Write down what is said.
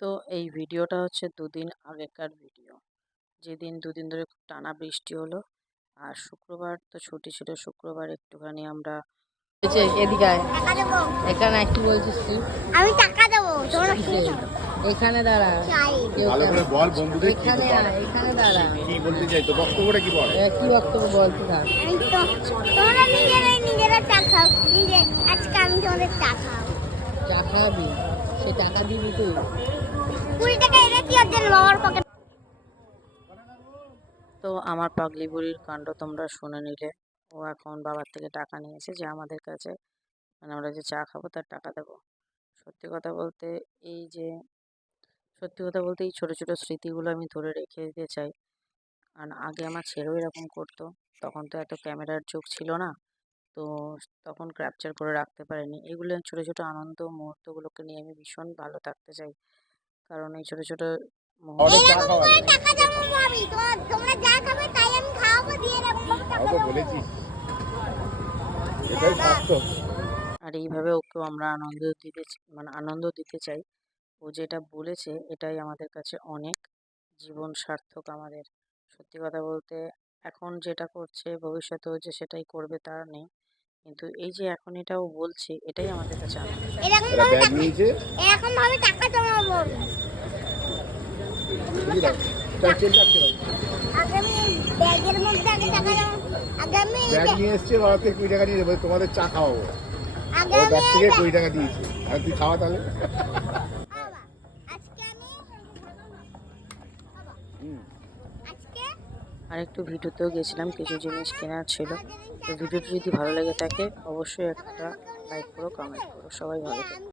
তো এই ভিডিওটা হচ্ছে দুদিন আগেকার ভিডিও। যেদিন দুদিন ধরে খুব টানা বৃষ্টি হলো। আর শুক্রবার তো ছুটি ছিল শুক্রবার একটুখানি আমরা। এখানে কি বলছিস তুই? আমি টাকা দেবো এখানে দাঁড়া। চাই। ভালো করে বল বন্ধুদের এখানে এখানে দাঁড়া। কি বলতে চাই তো বক্তব্যটা কি বল? কি বক্তব্য বলতে থাক আমি তো তোমরা নিজেরাই নিজেরা চা খাও। নিজে আজকে আমি তোমাদের চা খাও চা খাবি? সে টাকা দিবি তুই। কুড়ি টাকা আর বাবার পকেট তো আমার পাগলি বুড়ির কাণ্ড তোমরা শুনে নিলে। ও এখন বাবার থেকে টাকা নিয়েছে যে আমাদের কাছে মানে আমরা যে চা খাব তার টাকা দেবো। সত্যি কথা বলতে এই যে সত্যি কথা বলতে এই ছোটো ছোটো স্মৃতিগুলো আমি ধরে রেখে দিতে চাই। কারণ আগে আমার ছেলেও এরকম করতো তখন তো এত ক্যামেরার যুগ ছিল না। তো তখন ক্যাপচার করে রাখতে পারিনি। এগুলো ছোটো ছোটো আনন্দ মুহূর্তগুলোকে নিয়ে আমি ভীষণ ভালো থাকতে চাই। কারণ এই ছোটো ছোটো মুহূর্ত অনেক চা খাওয়া করে টাকা দেবো আমি। তোমার তোমরা যা খাবে তাই আমি খাওয়াবো দিয়ে দেবো বাবা টাকা তাও তো দেবো বলেছিস এটাই বাস্তব আর এইভাবে ওকেও আমরা আনন্দ দিতে মানে আনন্দ দিতে চাই। ও যেটা বলেছে এটাই আমাদের কাছে অনেক জীবন সার্থক আমাদের। সত্যি কথা বলতে এখন যেটা করছে ভবিষ্যতেও যে সেটাই করবে তার নেই। কিন্তু এই যে এখন এটাও বলছে এটাই আমাদের কাছে এরকম ভাবে এরকম ভাবে টাকা জমাবো। ব্যাগ নিয়ে এসছে কুড়ি টাকা নিয়ে দেবো তোমাদের চা খাওয়াবো। আগে ব্যাগ থেকে কুড়ি টাকা দিয়েছে। আর তুই খাওয়া তাহলে? বাবা, আজকে আমি বাবা, হুম। আর একটু ভিডিওতেও গেছিলাম, কিছু জিনিস কেনার ছিল। তো ভিডিওটি যদি ভালো লেগে থাকে, অবশ্যই একটা লাইক করো কমেন্ট করো। সবাই ভালো থেকো।